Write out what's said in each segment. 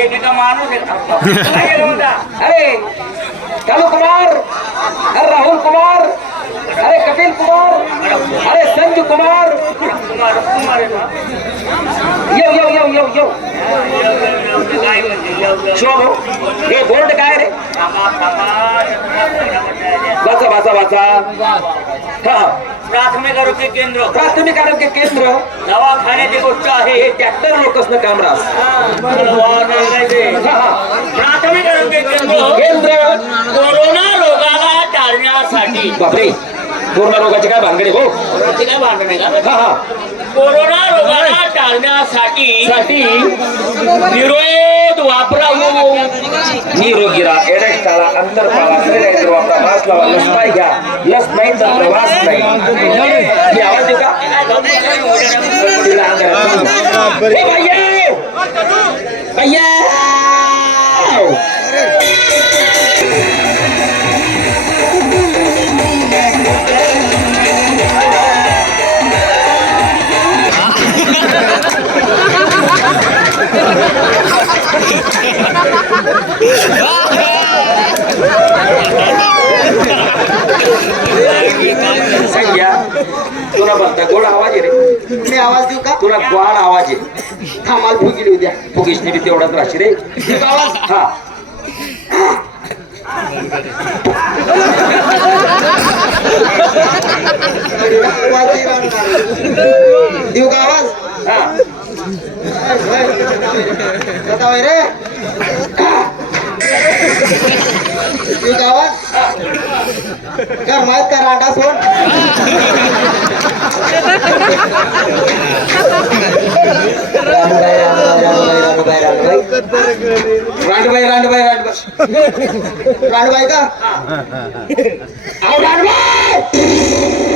एक माणूस अरे कालू कुमार. अरे राहुल कुमार. अरे कपिल कुमार. अरे संजू कुमार. कुमार कुमार आहे यो येऊ येऊ येऊ. येऊ येऊ हे बोर्ड काय रे? वाचा वाचा वाचा. हा. प्राथमिक आरोग्य केंद्र. प्राथमिक आरोग्य केंद्र. दवाखान्याची गोष्ट आहे. हे ट्रॅक्टर हा, हा. प्राथमिक आरोग्य केंद्र. केंद्र. कोरोना रोगाला टाळण्यासाठी. बापरे. कोरोना रोगाची काय भानगडे हो? काय का? हा हा. कोरोना रोगाला टाळण्यासाठी साठी विरोध वापरावं. निरोगी राहा एरेस्ट टाळा अंतर पाळा सॅनिटायझर वापरा मास्क लावा. लस नाही घ्या. लस नाही तर प्रवास नाही. मी आवाज देऊ का? तिला. ए भैया! भैया! संग्या तुला म्हणता गोड आवाज आहे रे मी आवाज देऊ का? तुला गोड आवाज आहे. थांबाल फुगिली उद्या फुगीशने तेवढाच राहशी रे. हा. आवाज राहणार. देऊ का आवाज? हा. कसा होय रे. का आवाज कर माहीत का रांडा सोड? रांडबाई, रांडबाई, रांडबाई, रांडबाई, का? रांडबाई!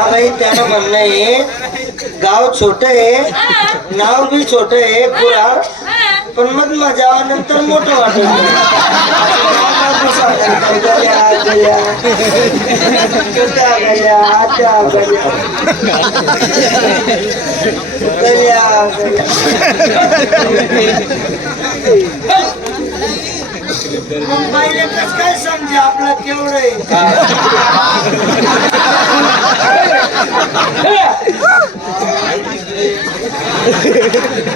भाई त्यानं म्हणणं आहे गाव छोट आहे नाव बी छोट आहे पुरा पण मग मजा नंतर मोठं वाटत पहिले कसं काय समजे आपलं केवढं आहे?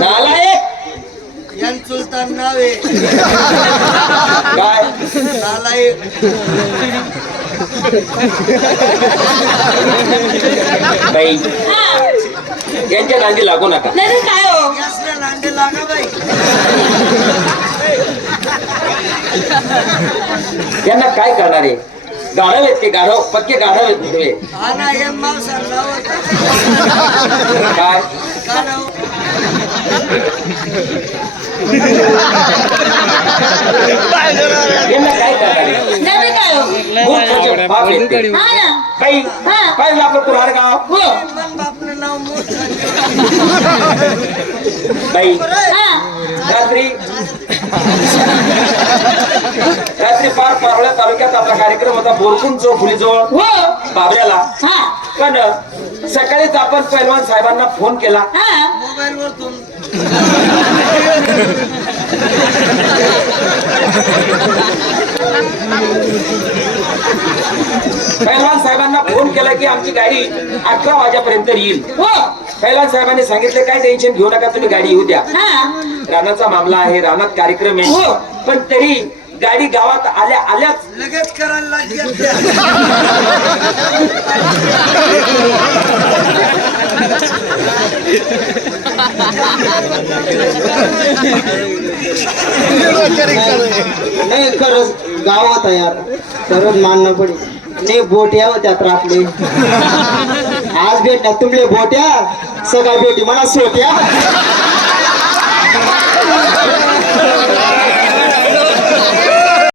नालायक यान सुलतान नाव आहे. काय? नालायक बाई यांच्या नांदी लागू नका. नाही काय हो? यासला लांडे लागा बाई. यांना काय करणार आहे? गाढव आहेत ते गाढव? पक्के गाढव आहेत काय का नाव यांना काय करणार? आहे नाही तर काय हो मूर्खाचे बाप आहेत ते. हा ना. हा. आपलं कुऱ्हाड गाव. हो. हा. रात्री पार पारोळ्या तालुक्यात आपला होता बोरकुंड चौफुलीजवळ हो. बाबऱ्याला हा. पण सकाळीच आपण पैलवान साहेबांना फोन केला. हा. मोबाईल वर तुम पैलवान साहेबांना फोन केला की आमची गाडी अठरा वाजेपर्यंत येईल. हो. पैलवान साहेबांनी सांगितले काय टेन्शन घेऊ नका तुम्ही गाडी येऊ द्या. हा. रानाचा मामला आहे रानात कार्यक्रम आहे. हो. पण तरी गाडी गावात आल्या आल्याच. लगेच करायला नाही खरंच गावात आहे यार खरंच मानणं पडेल. नाही बोट्या होत्या तर आपले आज भेटणार. तुमले बोट्या सगळ्या भेटी मला सोट्या